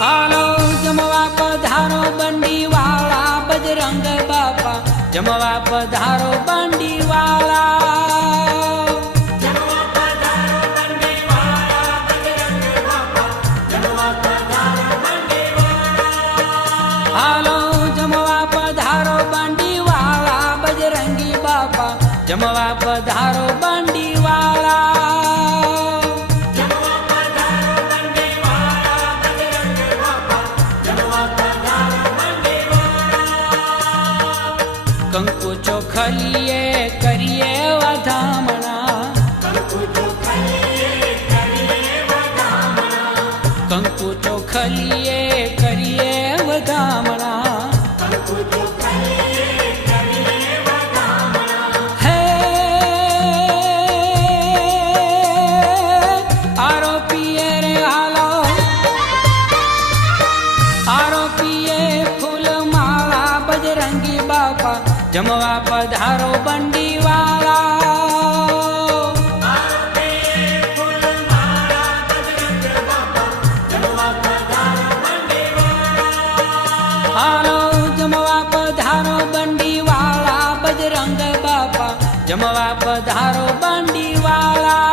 હાલો જમવા પધારો બંડી વાળા બજરંગ બાપા, જમવા પધારો બંડી વાળા. હાલો જમવા પધારો બંડી વાળા બજરંગી બાપા, જમવા પધારો બંડી વાળા. કંકુ ચોખલીએ કરીએ વધામણા, કંકુ ચોખલીએ કરીએ વધામણા. હે આરોપીએ રે હાલો, આરોપીએ ફૂલ માળા બજરંગી બાપા, જમવા પધારો બંડી વાળા. હાલો જમવા પધારો બંડી વાળા બજરંગ બાપા, જમવા પધારો બંડી વાળા.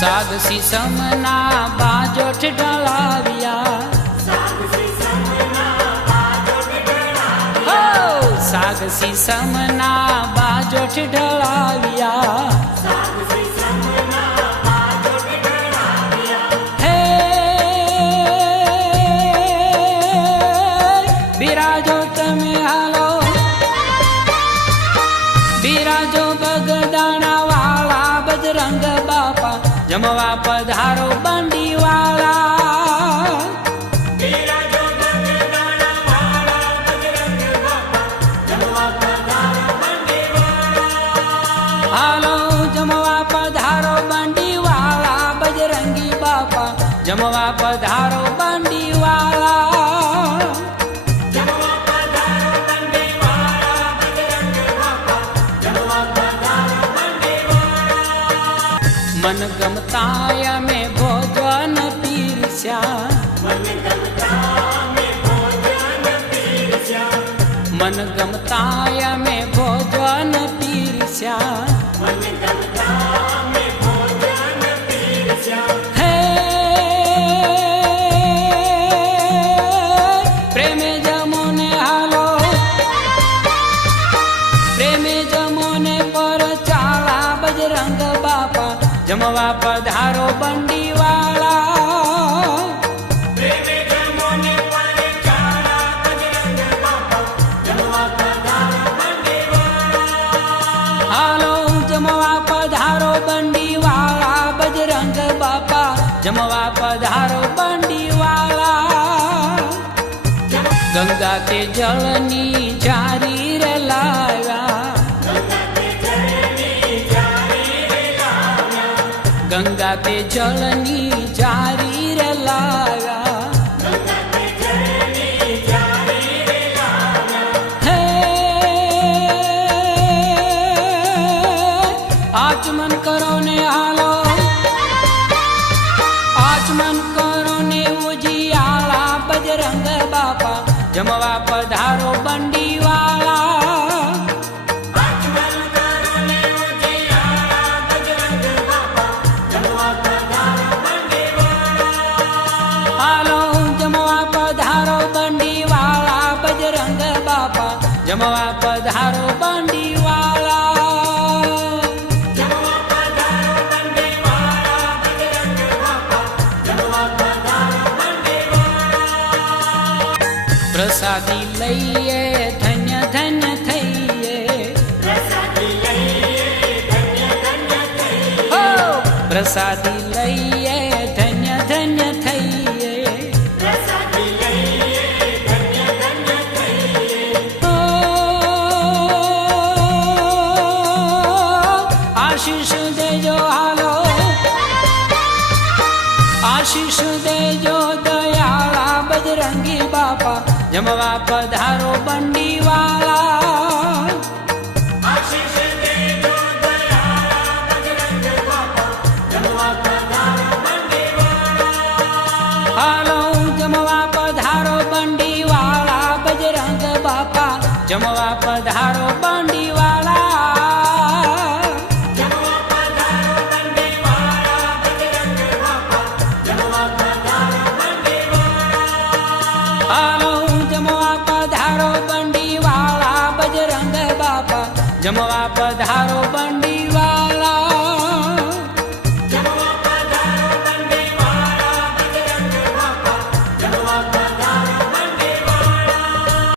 સાગસી સમના બાજોઠ ઢળાવ્યા, સાગસી સમના બાજોઠ ઢળાવ્યા. હે બિરાજો તમે હાલો, બિરાજો બગદાણા વાળા બજરંગ બાપા, જમવા પધારો બંડી વાળા. હાલો જમવા પધારો બંડી વાળા બજરંગી બાપા, જમવા પધારો બંડી વાળા. મન ગમતા અમે ભોજન પીરસ્યા, મન ગમતા અમે ભોજન પીરસ્યા. હે પ્રેમે જમોને હાલો, પ્રેમે જમોને પર ચાળા બજરંગ બાપા, જમવા પધારો બંડી વાળા. હાલો જમવા પધારો બંડી વાળા બજરંગ બાપા, જમવા પધારો બંડી વાળા. ગંગા તે જળની જારી રે લાવ્યા, ગંગા તે જળની જારી રે લાવ્યા. હે આચમન કરો ને હાલો, આચમન કરો ને ઉજિયાળા બજરંગ બાપા, જમવા પધારો બંડી વાળા. જમવા પધારો બંડી વાળા. પ્રસાદી લઈએ ધન્ય ધન્ય થઈએ, પ્રસાદી લઈએ ધન્ય ધન્ય થઈએ. આશીષ દેજો હાલો, આશીષ દેજો દયાળા બજરંગી બાપા, જમવા પધારો બંડી વાળા. પધારો બંડીવાલા